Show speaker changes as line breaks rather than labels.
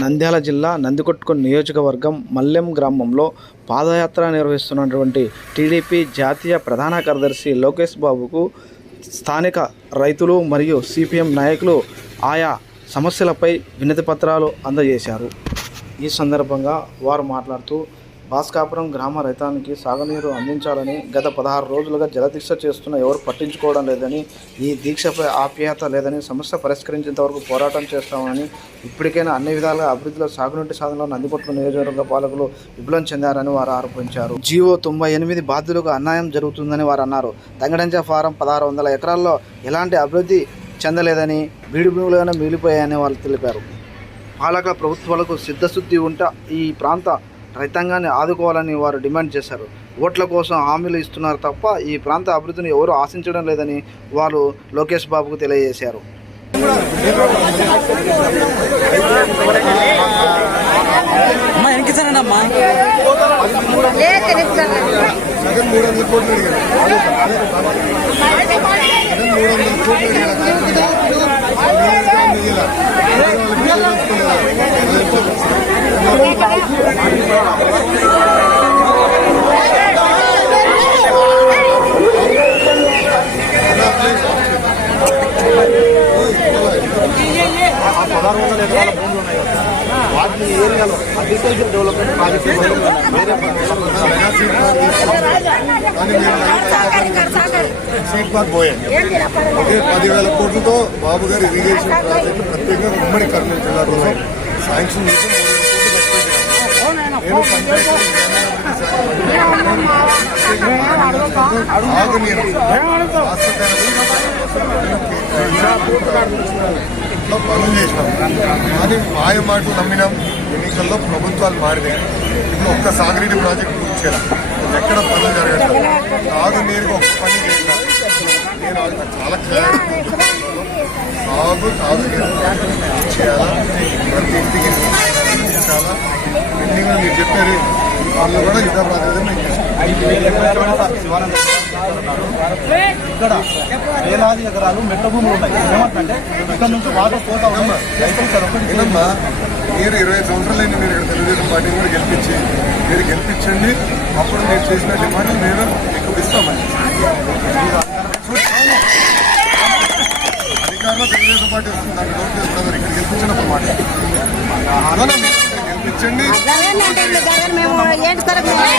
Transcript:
నంద్యాల జిల్లా నందికొట్కూరు నియోజకవర్గం మల్లెం గ్రామంలో పాదయాత్ర నిర్వహిస్తున్నటువంటి టీడీపీ జాతీయ ప్రధాన కార్యదర్శి లోకేష్ బాబుకు స్థానిక రైతులు మరియు సిపిఎం నాయకులు ఆయా సమస్యలపై వినతి పత్రాలు అందజేశారు. ఈ సందర్భంగా వారు మాట్లాడుతూ భాస్కాపురం గ్రామ రైతానికి సాగునీరు అందించాలని గత పదహారు రోజులుగా జలదీక్ష చేస్తున్న ఎవరు పట్టించుకోవడం లేదని ఈ దీక్షపై ఆప్యాయత లేదని సమస్య పరిష్కరించేంత వరకు పోరాటం చేస్తామని ఇప్పటికైనా అన్ని విధాలుగా అభివృద్ధిలో సాగునీటి సాధనలో నందికొట్ల నియోజకవర్గ పాలకులు విఫలం చెందారని వారు ఆరోపించారు. జీవో తొంభై ఎనిమిది బాధ్యులకు అన్యాయం జరుగుతుందని వారు అన్నారు. తంగడంజ ఫారం పదహారు వందల ఎకరాల్లో ఎలాంటి అభివృద్ధి చెందలేదని బీడు భూములుగానే మిగిలిపోయాయని వాళ్ళు తెలిపారు. పాలక ప్రభుత్వాలకు సిద్ధశుద్ధి ఉంట ఈ ప్రాంత రైతాంగాన్ని ఆదుకోవాలని వారు డిమాండ్ చేశారు. ఓట్ల కోసం హామీలు ఇస్తున్నారు తప్ప ఈ ప్రాంత అభివృద్ధిని ఎవరు ఆశించడం లేదని వారు లోకేష్ బాబుకు తెలియజేశారు.
అమ్మా
పదహారు వందల ఎకరాల భూములు ఉన్నాయి కదా వాటిని ఏరియాలో అగ్రికల్చర్ డెవలప్మెంట్ ప్రాజెక్ట్ వేరే
సీట్ పార్క్ పోయాం ఒకే పదివేల కోట్లతో బాబు గారు ఇరిగేషన్ ప్రాజెక్టు ప్రత్యేకంగా ఉమ్మడి కర్నూలు జిల్లా కోసం శాంక్షన్ చేసి మూడు వేల నేను పనులు చేసినాం కానీ మాయ మాటలు నమ్మినాం ఎన్నికల్లో ప్రభుత్వాలు మారినాయి ఇప్పుడు ఒక్క సాగరీడి ప్రాజెక్టు వచ్చేలా ఎక్కడ పనులు జరగట్లేదు సాగు నీరుగా ఒక్క పని చేయాలి నేను చాలా క్లారిటీ సాగు తాగునీరు చేయాలా ప్రతి ఇంటికి పెండింగ్ మీరు చెప్పారు? వాళ్ళు కూడా యుద్ధ మేము చేస్తాం
ఇక్కడ వేలాది ఎకరాలు మెట్ట భూములు ఉన్నాయి. ఏమంటే ఇక్కడ నుంచి వాటర్
ఏనమ్మా మీరు ఇరవై సంవత్సరాలైన మీరు ఇక్కడ తెలుగుదేశం పార్టీ కూడా గెలిపించి మీరు గెలిపించండి. అప్పుడు మీరు చేసిన డిమాండ్ నేను మీకు ఇస్తామని అధికారంలో తెలుగుదేశం పార్టీ వస్తుంది. ఓట్ చేస్తున్నారు. ఇక్కడ గెలిపించినప్పుడు మాట అవునా?